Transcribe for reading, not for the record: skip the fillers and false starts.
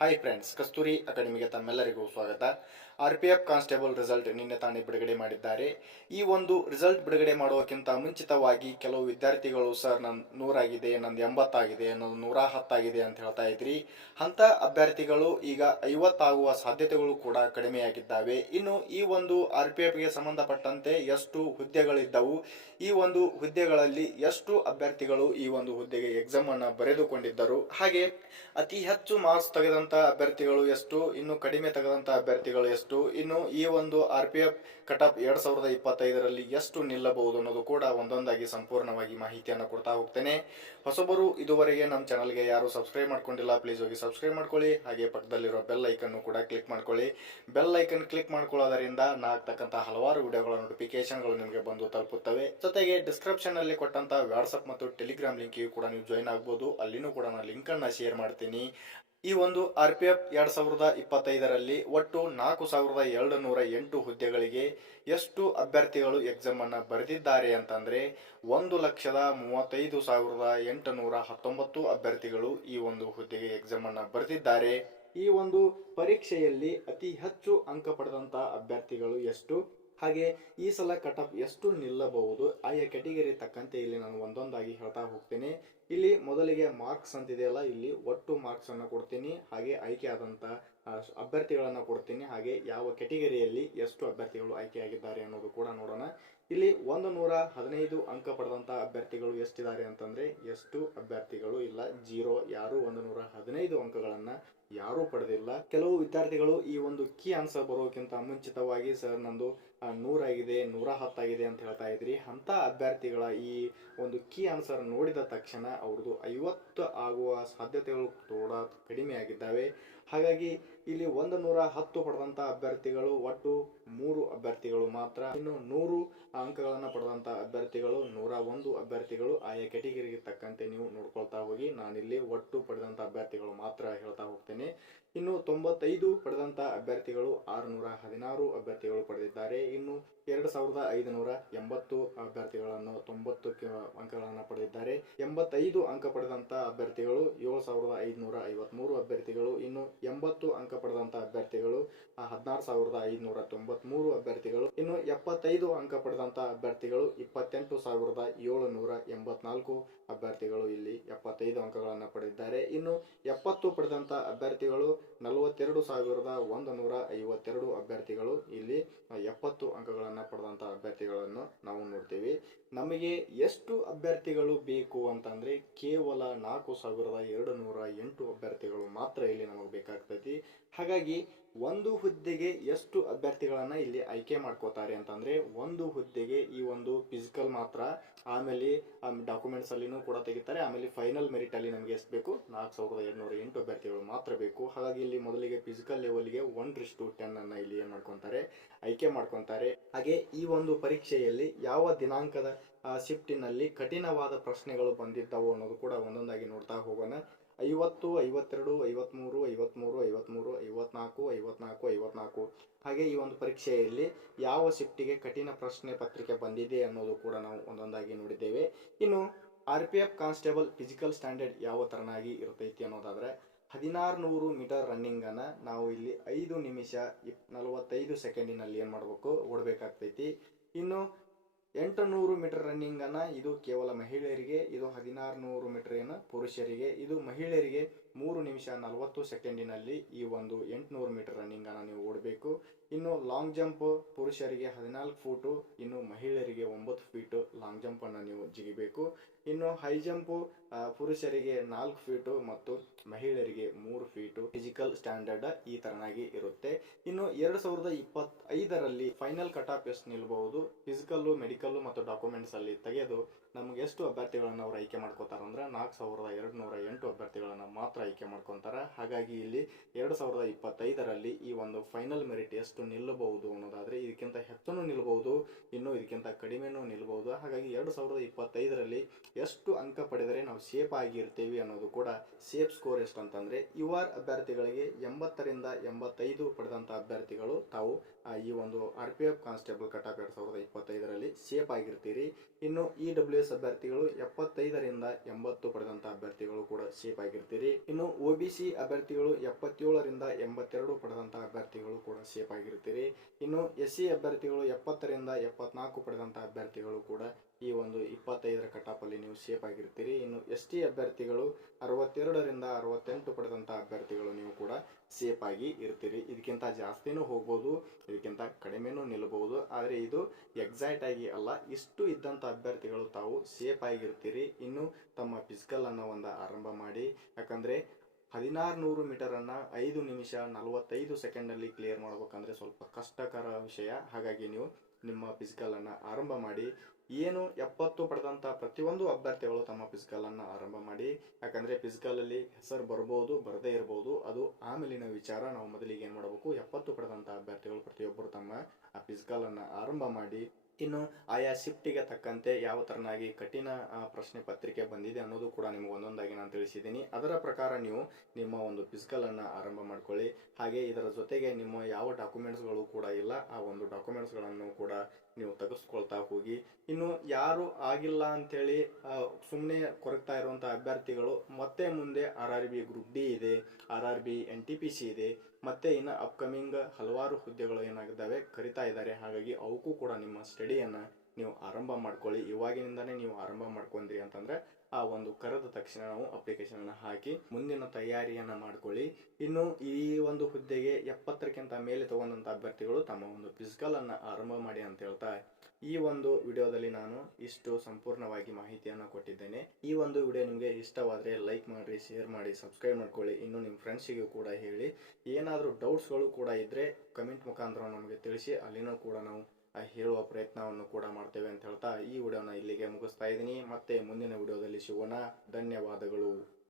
Hi friends, ಕಸ್ತೂರಿ ಅಕಾಡೆಮಿಗೆ ತಮ್ಮೆಲ್ಲರಿಗೂ ಸ್ವಾಗತ. RPF constable result ನಿನ್ನೆ ತಾನೇ ಬಿಡುಗಡೆ ಮಾಡಿದ್ದಾರೆ. ಈ ಒಂದು ರಿಸಲ್ಟ್ ಬಿಡುಗಡೆ ಮಾಡುವಕ್ಕಿಂತ ಮುಂಚಿತವಾಗಿ ಕೆಲವು ವಿದ್ಯಾರ್ಥಿಗಳು ಸರ್ ನನ್ನ 100 ಆಗಿದೆ, ನಂದು 80 ಆಗಿದೆ, ನಂದು 110 ಆಗಿದೆ ಅಂತ ಹೇಳ್ತಾ ಇದ್ರಿ. ಅಂತ ಅಭ್ಯರ್ಥಿಗಳು ಈಗ 50 ಆಗುವ ಸಾಧ್ಯತೆಗಳು ಕೂಡ ಕಡಿಮೆಯಾಗಿದ್ದಾವೆ. ಇನ್ನು ಈ ಒಂದು RPFಗೆ ಸಂಬಂಧಪಟ್ಟಂತೆ ಎಷ್ಟು ಹುದ್ದೆಗಳಿದ್ದವು, ಈ ಒಂದು ಹುದ್ದೆಗಳಲ್ಲಿ ಎಷ್ಟು ಅಭ್ಯರ್ಥಿಗಳು ಈ ಒಂದು ಹುದ್ದೆಗೆ ಎಕ್ಸಾಮ್ ಅನ್ನು ಬರೆದುಕೊಂಡಿದ್ದರು, ಹಾಗೆ ಅತಿ ಹೆಚ್ಚು ಮಾರ್ಕ್ಸ್ ತೆಗೆದಂತ ಅಭ್ಯರ್ಥಿಗಳು ಎಷ್ಟು, ಇನ್ನು ಕಡಿಮೆ ತೆಗೆದಂತ ಅಭ್ಯರ್ಥಿಗಳು ಎಷ್ಟು, ಇನ್ನು ಈ ಒಂದು RPF ಕಟಪ್ 2025ರಲ್ಲಿ ಎಷ್ಟು ನಿಲ್ಲಬಹುದು ಅನ್ನೋದು ಕೂಡ ಒಂದೊಂದಾಗಿ ಸಂಪೂರ್ಣವಾಗಿ ಮಾಹಿತಿಯನ್ನು ಕೊಡ್ತಾ ಹೋಗ್ತೇನೆ. ಹೊಸಬರು ಇದುವರೆಗೆ ನಮ್ಮ ಚಾನಲ್ಗೆ ಯಾರು ಸಬ್ಸ್ಕ್ರೈಬ್ ಮಾಡ್ಕೊಂಡಿಲ್ಲ, ಪ್ಲೀಸ್ ಹೋಗಿ ಸಬ್ಸ್ಕ್ರೈಬ್ ಮಾಡ್ಕೊಳ್ಳಿ. ಹಾಗೆ ಪಕ್ಕದಲ್ಲಿರೋ ಬೆಲ್ ಐಕನ್ನು ಕೂಡ ಕ್ಲಿಕ್ ಮಾಡ್ಕೊಳ್ಳಿ. ಬೆಲ್ ಐಕನ್ ಕ್ಲಿಕ್ ಮಾಡ್ಕೊಳ್ಳೋದರಿಂದ ನಾ ಆಗ್ತಕ್ಕಂಥ ಹಲವಾರು ವಿಡಿಯೋಗಳ ನೋಟಿಫಿಕೇಶನ್ಗಳು ನಿಮಗೆ ಬಂದು ತಲುಪುತ್ತವೆ. ಜೊತೆಗೆ ಡಿಸ್ಕ್ರಿಪ್ಷನ್ ಅಲ್ಲಿ ಕೊಟ್ಟಂತ ವಾಟ್ಸ್ಆಪ್ ಮತ್ತು ಟೆಲಿಗ್ರಾಮ್ ಲಿಂಕ್ಗೆ ಕೂಡ ನೀವು ಜಾಯ್ನ್ ಆಗ್ಬೋದು. ಅಲ್ಲಿನೂ ಕೂಡ ನಾನು ಲಿಂಕ್ ಅನ್ನ ಶೇರ್ ಮಾಡ್ತೀನಿ. ಈ ಒಂದು RPF 2025ರಲ್ಲಿ ಒಟ್ಟು 4208 ಹುದ್ದೆಗಳಿಗೆ ಎಷ್ಟು ಅಭ್ಯರ್ಥಿಗಳು ಎಕ್ಸಾಮ್ ಅನ್ನ ಬರೆದಿದ್ದಾರೆ ಅಂತಂದ್ರೆ 1,35,819 ಅಭ್ಯರ್ಥಿಗಳು ಈ ಒಂದು ಹುದ್ದೆಗೆ ಎಕ್ಸಾಮ್ ಅನ್ನ ಬರೆದಿದ್ದಾರೆ. ಈ ಒಂದು ಪರೀಕ್ಷೆಯಲ್ಲಿ ಅತಿ ಹೆಚ್ಚು ಅಂಕ ಪಡೆದಂತ ಅಭ್ಯರ್ಥಿಗಳು ಎಷ್ಟು, ಹಾಗೆ ಈ ಸಲ ಕಟಪ್ ಎಷ್ಟು ನಿಲ್ಲಬಹುದು, ಆಯಾ ಕೆಟಗರಿ ತಕ್ಕಂತೆ ಇಲ್ಲಿ ನಾನು ಒಂದೊಂದಾಗಿ ಹೇಳ್ತಾ ಹೋಗ್ತೇನೆ. ಇಲ್ಲಿ ಮೊದಲಿಗೆ ಮಾರ್ಕ್ಸ್ ಅಂತಿದೆಯಲ್ಲ, ಇಲ್ಲಿ ಒಟ್ಟು ಮಾರ್ಕ್ಸ್ ಅನ್ನು ಕೊಡ್ತೀನಿ, ಹಾಗೆ ಆಯ್ಕೆ ಆದಂತ ಅಭ್ಯರ್ಥಿಗಳನ್ನ ಕೊಡ್ತೀನಿ, ಹಾಗೆ ಯಾವ ಕೆಟಗರಿಯಲ್ಲಿ ಎಷ್ಟು ಅಭ್ಯರ್ಥಿಗಳು ಆಯ್ಕೆಯಾಗಿದ್ದಾರೆ ಅನ್ನೋದು ಕೂಡ ನೋಡೋಣ. ಇಲ್ಲಿ 115 ಅಂಕ ಪಡೆದಂತ ಅಭ್ಯರ್ಥಿಗಳು ಎಷ್ಟಿದ್ದಾರೆ ಅಂತಂದ್ರೆ ಎಷ್ಟು ಅಭ್ಯರ್ಥಿಗಳು ಇಲ್ಲ, 0. ಯಾರು 115 ಅಂಕಗಳನ್ನ ಯಾರೂ ಪಡೆದಿಲ್ಲ. ಕೆಲವು ವಿದ್ಯಾರ್ಥಿಗಳು ಈ ಒಂದು ಕೀ ಆನ್ಸರ್ ಬರೋಕ್ಕಿಂತ ಮುಂಚಿತವಾಗಿ ಸರ್ ನಂದು 100 ಆಗಿದೆ, 110 ಆಗಿದೆ ಅಂತ ಹೇಳ್ತಾ ಇದ್ರಿ. ಅಂತ ಅಭ್ಯರ್ಥಿಗಳ ಈ ಒಂದು ಕೀ ಆನ್ಸರ್ ನೋಡಿದ ತಕ್ಷಣ ಅವ್ರದ್ದು 50 ಆಗುವ ಸಾಧ್ಯತೆಗಳು ಕೂಡ ಕಡಿಮೆ ಆಗಿದ್ದಾವೆ. ಹಾಗಾಗಿ ಇಲ್ಲಿ 110 ಪಡೆದಂತ ಅಭ್ಯರ್ಥಿಗಳು ಒಟ್ಟು 3 ಅಭ್ಯರ್ಥಿಗಳು ಮಾತ್ರ. ಇನ್ನು 100 ಅಂಕಗಳನ್ನ ಪಡೆದಂತ ಅಭ್ಯರ್ಥಿಗಳು 101 ಅಭ್ಯರ್ಥಿಗಳು. ಆಯಾ ಕೆಟಗರಿಗೆ ತಕ್ಕಂತೆ ನೀವು ನೋಡ್ಕೊಳ್ತಾ ಹೋಗಿ. ನಾನಿಲ್ಲಿ ಒಟ್ಟು ಪಡೆದಂತ ಅಭ್ಯರ್ಥಿಗಳು ಮಾತ್ರ ಹೇಳ್ತಾ ಹೋಗ್ತೇನೆ. ಇನ್ನು 95 ಪಡೆದಂತ ಅಭ್ಯರ್ಥಿಗಳು 616 ಅಭ್ಯರ್ಥಿಗಳು ಪಡೆದಿದ್ದಾರೆ. ಇನ್ನು 2580 ಅಭ್ಯರ್ಥಿಗಳನ್ನು 90 ಅಂಕಗಳನ್ನು ಪಡೆದಿದ್ದಾರೆ. 85 ಅಂಕ ಪಡೆದಂತ ಅಭ್ಯರ್ಥಿಗಳು 7553 ಅಭ್ಯರ್ಥಿಗಳು. ಇನ್ನು 80 ಅಂಕ ಪಡೆದಂತ ಅಭ್ಯರ್ಥಿಗಳು 16593 ಅಭ್ಯರ್ಥಿಗಳು. ಇನ್ನು 75 ಅಂಕ ಪಡೆದಂತ ಅಭ್ಯರ್ಥಿಗಳು 28784 ಅಭ್ಯರ್ಥಿಗಳು ಇಲ್ಲಿ 75 ಅಂಕಗಳನ್ನು ಪಡೆದಿದ್ದಾರೆ. ಇನ್ನು 70 ಪಡೆದಂತ ಅಭ್ಯರ್ಥಿಗಳು 42152 ಅಭ್ಯರ್ಥಿಗಳು ಇಲ್ಲಿ 70 ಅಂಕಗಳನ್ನು ಪಡೆದಂತ ಅಭ್ಯರ್ಥಿಗಳನ್ನು ನಾವು ನೋಡ್ತೀವಿ. ನಮಗೆ ಎಷ್ಟು ಅಭ್ಯರ್ಥಿಗಳು ಬೇಕು ಅಂತಂದ್ರೆ ಕೇವಲ 4208 ಅಭ್ಯರ್ಥಿಗಳು ಮಾತ್ರ ಇಲ್ಲಿ ನಮಗೆ ಬೇಕಾಗ್ತೈತಿ. ಹಾಗಾಗಿ ಒಂದು ಹುದ್ದೆಗೆ ಎಷ್ಟು ಅಭ್ಯರ್ಥಿಗಳನ್ನ ಇಲ್ಲಿ ಆಯ್ಕೆ ಮಾಡ್ಕೋತಾರೆ ಅಂತಂದ್ರೆ, ಒಂದು ಹುದ್ದೆಗೆ ಈ ಒಂದು ಫಿಸಿಕಲ್ ಮಾತ್ರ, ಆಮೇಲೆ ಡಾಕ್ಯುಮೆಂಟ್ಸ್ ಅಲ್ಲಿನೂ ಕೂಡ ತೆಗಿತಾರೆ, ಆಮೇಲೆ ಫೈನಲ್ ಮೆರಿಟ್ ಅಲ್ಲಿ ನಮಗೆ ಎಷ್ಟು ಬೇಕು, 4208 ಅಭ್ಯರ್ಥಿಗಳು ಮಾತ್ರ ಬೇಕು. ಹಾಗಾಗಿ ಇಲ್ಲಿ ಮೊದಲಿಗೆ ಫಿಸಿಕಲ್ ಲೆವೆಲ್ಗೆ 1:10 ಅನ್ನ ಇಲ್ಲಿ ಏನ್ ಮಾಡ್ಕೊಂತಾರೆ, ಆಯ್ಕೆ ಮಾಡ್ಕೊಂತಾರೆ. ಹಾಗೆ ಈ ಒಂದು ಪರೀಕ್ಷೆಯಲ್ಲಿ ಯಾವ ದಿನಾಂಕದ ಶಿಫ್ಟಿನಲ್ಲಿ ಕಠಿಣವಾದ ಪ್ರಶ್ನೆಗಳು ಬಂದಿದ್ದವು ಅನ್ನೋದು ಕೂಡ ಒಂದೊಂದಾಗಿ ನೋಡ್ತಾ ಹೋಗೋಣ. 50, 52, 53, 53, 53, 54, 54, 54. ಹಾಗೆ ಈ ಒಂದು ಪರೀಕ್ಷೆಯಲ್ಲಿ ಯಾವ ಶಿಫ್ಟಿಗೆ ಕಠಿಣ ಪ್ರಶ್ನೆ ಪತ್ರಿಕೆ ಬಂದಿದೆ ಅನ್ನೋದು ಕೂಡ ನಾವು ಒಂದೊಂದಾಗಿ ನೋಡಿದ್ದೇವೆ. ಇನ್ನು RPF ಕಾನ್ಸ್ಟೇಬಲ್ ಫಿಸಿಕಲ್ ಸ್ಟ್ಯಾಂಡರ್ಡ್ ಯಾವ ತರನಾಗಿ ಇರ್ತೈತಿ ಅನ್ನೋದಾದ್ರೆ, 1600 ಮೀಟರ್ ರನ್ನಿಂಗ್ ಅನ್ನ ನಾವು ಇಲ್ಲಿ 5 ನಿಮಿಷ 45 ಸೆಕೆಂಡಿನಲ್ಲಿ ಏನ್ ಮಾಡ್ಬೇಕು, ಓಡಬೇಕಾಗ್ತೈತಿ. ಇನ್ನು 800 ಮೀಟರ್ ರನ್ನಿಂಗ್ ಅನ್ನ ಇದು ಕೇವಲ ಮಹಿಳೆಯರಿಗೆ, ಇದು 1600 ಮೀಟರ್ ಏನ ಪುರುಷರಿಗೆ. ಇದು ಮಹಿಳೆಯರಿಗೆ 3 ನಿಮಿಷ 40 ಸೆಕೆಂಡಿನಲ್ಲಿ ಈ ಒಂದು 800 ಮೀಟರ್ ರನ್ನಿಂಗ್ ಅನ್ನ ನೀವು ಓಡಬೇಕು. ಇನ್ನು ಲಾಂಗ್ ಜಂಪ್ ಪುರುಷರಿಗೆ 14 ಫೂಟು, ಇನ್ನು ಮಹಿಳೆಯರಿಗೆ 9 ಫೀಟ್ ಲಾಂಗ್ ಜಂಪ್ ಅನ್ನ ನೀವು ಜಿಗಿಬೇಕು. ಇನ್ನು ಹೈ ಜಂಪ್ ಪುರುಷರಿಗೆ 4 ಫೀಟು ಮತ್ತು ಮಹಿಳೆಯರಿಗೆ 3 ಫೀಟು ಫಿಸಿಕಲ್ ಸ್ಟ್ಯಾಂಡರ್ಡ್ ಈ ತರನಾಗಿ ಇರುತ್ತೆ. ಇನ್ನು 2025ರಲ್ಲಿ ಫೈನಲ್ ಕಟ್ ಆಫ್ ಎಷ್ಟು ನಿಲ್ಬಹುದು, ಫಿಸಿಕಲ್, ಮೆಡಿಕಲ್ ಮತ್ತು ಡಾಕ್ಯುಮೆಂಟ್ಸ್ ಅಲ್ಲಿ ತೆಗೆದು ನಮ್ಗೆ ಎಷ್ಟು ಅಭ್ಯರ್ಥಿಗಳನ್ನ ಅವ್ರು ಆಯ್ಕೆ ಮಾಡ್ಕೋತಾರ ಅಂದ್ರೆ 4208 ಅಭ್ಯರ್ಥಿಗಳನ್ನ ಮಾತ್ರ ಆಯ್ಕೆ ಮಾಡ್ಕೊಂತಾರ. ಹಾಗಾಗಿ ಇಲ್ಲಿ 2025ರಲ್ಲಿ ಈ ಒಂದು ಫೈನಲ್ ಮೆರಿಟ್ ಎಷ್ಟು ನಿಲ್ಲಬಹುದು ಅನ್ನೋದಾದ್ರೆ, ಇದಕ್ಕಿಂತ ಹೆಚ್ಚು ನಿಲ್ಬಹುದು, ಇನ್ನು ಇದಕ್ಕಿಂತ ಕಡಿಮೆನೂ ನಿಲ್ಬಹುದು. ಹಾಗಾಗಿ 2025ರಲ್ಲಿ ಎಷ್ಟು ಅಂಕ ಪಡೆದರೆ ನಾವು ಸೇಫ್ ಆಗಿರ್ತೀವಿ ಅನ್ನೋದು ಕೂಡ, ಸೇಫ್ ಸ್ಕೋರ್ ಎಷ್ಟು ಅಂತಂದ್ರೆ, ಯುವ ಅಭ್ಯರ್ಥಿಗಳಿಗೆ ಅಭ್ಯರ್ಥಿಗಳಿಗೆ 80ರಿಂದ 85 ಪಡೆದಂಥ ಅಭ್ಯರ್ಥಿಗಳು ತಾವು ಈ ಒಂದು RPF ಕಾನ್ಸ್ಟೇಬಲ್ ಕಟಾಪ್ 2025ರಲ್ಲಿ ಸೇಫ್ ಆಗಿರ್ತೀರಿ. ಇನ್ನು EWS ಅಭ್ಯರ್ಥಿಗಳು 75ರಿಂದ 80 ಪಡೆದಂಥ ಅಭ್ಯರ್ಥಿಗಳು ಕೂಡ ಸೇಫ್ ಆಗಿರ್ತೀರಿ. ಇನ್ನು OBC ಅಭ್ಯರ್ಥಿಗಳು 77ರಿಂದ 82 ಪಡೆದಂಥ ಅಭ್ಯರ್ಥಿಗಳು ಕೂಡ ಸೇಫ್ ಆಗಿರ್ತೀರಿ. ಇನ್ನು SC ಅಭ್ಯರ್ಥಿಗಳು 70ರಿಂದ 74 ಪಡೆದಂಥ ಅಭ್ಯರ್ಥಿಗಳು ಕೂಡ ಈ ಒಂದು 25ರ ಕಟಾಪಲ್ಲಿ ನೀವು ಸೇಫ್ ಆಗಿರ್ತೀರಿ. ಇನ್ನು ST ಅಭ್ಯರ್ಥಿಗಳು 62ರಿಂದ 68 ಪಡೆದಂಥ ಅಭ್ಯರ್ಥಿಗಳು ನೀವು ಕೂಡ ಸೇಫ್ ಆಗಿ ಇರ್ತೀರಿ. ಇದಕ್ಕಿಂತ ಜಾಸ್ತಿನೂ ಹೋಗ್ಬೋದು, ಇದಕ್ಕಿಂತ ಕಡಿಮೆನೂ ನಿಲ್ಲಬಹುದು, ಆದರೆ ಇದು ಎಕ್ಸಾಕ್ಟ್ ಆಗಿ ಅಲ್ಲ. ಇಷ್ಟು ಇದ್ದಂಥ ಅಭ್ಯರ್ಥಿಗಳು ತಾವು ಸೇಫ್ ಆಗಿರ್ತೀರಿ. ಇನ್ನು ತಮ್ಮ ಫಿಸಿಕಲ್ ಅನ್ನು ಆರಂಭ ಮಾಡಿ. ಯಾಕಂದ್ರೆ 1600 ಮೀಟರನ್ನು 5 ನಿಮಿಷ 45 ಸೆಕೆಂಡಲ್ಲಿ ಕ್ಲಿಯರ್ ಮಾಡ್ಬೇಕಂದ್ರೆ ಸ್ವಲ್ಪ ಕಷ್ಟಕರ ವಿಷಯ. ಹಾಗಾಗಿ ನೀವು ನಿಮ್ಮ ಫಿಸಿಕಲ್ ಅನ್ನು ಆರಂಭ ಮಾಡಿ. ಏನು 70 ಪಡೆದಂಥ ಪ್ರತಿಯೊಂದು ಅಭ್ಯರ್ಥಿಗಳು ತಮ್ಮ ಫಿಸಿಕಲ್ ಅನ್ನು ಆರಂಭ ಮಾಡಿ. ಯಾಕಂದ್ರೆ ಫಿಸಿಕಲ್ ಅಲ್ಲಿ ಹೆಸರು ಬರ್ಬೋದು, ಬರದೇ ಇರಬಹುದು, ಅದು ಆಮೇಲಿನ ವಿಚಾರ. ನಾವು ಮೊದಲಿಗೆ ಏನು ಮಾಡಬೇಕು, 70 ಪಡೆದಂಥ ಅಭ್ಯರ್ಥಿಗಳು ಪ್ರತಿಯೊಬ್ಬರು ತಮ್ಮ ಆ ಫಿಸಿಕಲ್ ಅನ್ನು ಆರಂಭ ಮಾಡಿ. ಇನ್ನು ಆಯಾ ಶಿಫ್ಟಿಗೆ ತಕ್ಕಂತೆ ಯಾವ ತರನಾಗಿ ಕಠಿಣ ಪ್ರಶ್ನೆ ಪತ್ರಿಕೆ ಬಂದಿದೆ ಅನ್ನೋದು ಕೂಡ ನಿಮಗೆ ಒಂದೊಂದಾಗಿ ನಾನು ತಿಳಿಸಿದ್ದೀನಿ. ಅದರ ಪ್ರಕಾರ ನೀವು ನಿಮ್ಮ ಒಂದು ಫಿಸಿಕಲ್ ಅನ್ನು ಆರಂಭ ಮಾಡ್ಕೊಳ್ಳಿ. ಹಾಗೆ ಇದರ ಜೊತೆಗೆ ನಿಮ್ಮ ಯಾವ ಡಾಕ್ಯುಮೆಂಟ್ಸ್ಗಳು ಕೂಡ ಇಲ್ಲ, ಆ ಒಂದು ಡಾಕ್ಯುಮೆಂಟ್ಸ್ಗಳನ್ನು ಕೂಡ ನೀವು ತೆಗೆಸ್ಕೊಳ್ತಾ ಹೋಗಿ. ಇನ್ನು ಯಾರು ಆಗಿಲ್ಲ ಅಂತೇಳಿ ಸುಮ್ಮನೆ ಕೊರಗ್ತಾ ಇರುವಂಥ ಅಭ್ಯರ್ಥಿಗಳು ಮತ್ತೆ ಮುಂದೆ RRB ಗ್ರೂಪ್ ಡಿ ಇದೆ, RRB NTPC ಇದೆ, ಮತ್ತೆ ಇನ್ನು ಅಪ್ಕಮಿಂಗ್ ಹಲವಾರು ಹುದ್ದೆಗಳು ಏನಾಗಿದ್ದಾವೆ ಕರಿತಾ ಇದ್ದಾರೆ. ಹಾಗಾಗಿ ಅವಕ್ಕೂ ಕೂಡ ನಿಮ್ಮ ಸ್ಟಡಿಯನ್ನು ನೀವು ಆರಂಭ ಮಾಡ್ಕೊಳ್ಳಿ. ಇವಾಗಿನಿಂದಾನೇ ನೀವು ಆರಂಭ ಮಾಡ್ಕೊಂಡ್ರಿ ಅಂತಂದ್ರೆ ಆ ಒಂದು ಕರೆದ ತಕ್ಷಣ ನಾವು ಅಪ್ಲಿಕೇಶನ್ ಅನ್ನು ಹಾಕಿ ಮುಂದಿನ ತಯಾರಿಯನ್ನ ಮಾಡ್ಕೊಳ್ಳಿ. ಇನ್ನು ಈ ಒಂದು ಹುದ್ದೆಗೆ 70ಕ್ಕಿಂತ ಮೇಲೆ ತಗೊಂಡಂತ ಅಭ್ಯರ್ಥಿಗಳು ತಮ್ಮ ಒಂದು ಫಿಸಿಕಲ್ ಅನ್ನ ಆರಂಭ ಮಾಡಿ ಅಂತ ಹೇಳ್ತಾ ಈ ಒಂದು ವಿಡಿಯೋದಲ್ಲಿ ನಾನು ಇಷ್ಟು ಸಂಪೂರ್ಣವಾಗಿ ಮಾಹಿತಿಯನ್ನು ಕೊಟ್ಟಿದ್ದೇನೆ. ಈ ಒಂದು ವಿಡಿಯೋ ನಿಮಗೆ ಇಷ್ಟವಾದರೆ ಲೈಕ್ ಮಾಡಿ, ಶೇರ್ ಮಾಡಿ, ಸಬ್ಸ್ಕ್ರೈಬ್ ಮಾಡ್ಕೊಳ್ಳಿ. ಇನ್ನು ನಿಮ್ಮ ಫ್ರೆಂಡ್ಸಿಗೂ ಕೂಡ ಹೇಳಿ. ಏನಾದರೂ ಡೌಟ್ಸ್ಗಳು ಕೂಡ ಇದ್ದರೆ ಕಮೆಂಟ್ ಮುಖಾಂತರ ನಮಗೆ ತಿಳಿಸಿ, ಅಲ್ಲಿನೂ ಕೂಡ ನಾವು ಹೇಳುವ ಪ್ರಯತ್ನವನ್ನು ಕೂಡ ಮಾಡ್ತೇವೆ ಅಂತ ಹೇಳ್ತಾ ಈ ವಿಡಿಯೋನ ಇಲ್ಲಿಗೆ ಮುಗಿಸ್ತಾ ಇದ್ದೀನಿ. ಮತ್ತೆ ಮುಂದಿನ ವಿಡಿಯೋದಲ್ಲಿ ಸಿಗೋಣ. ಧನ್ಯವಾದಗಳು.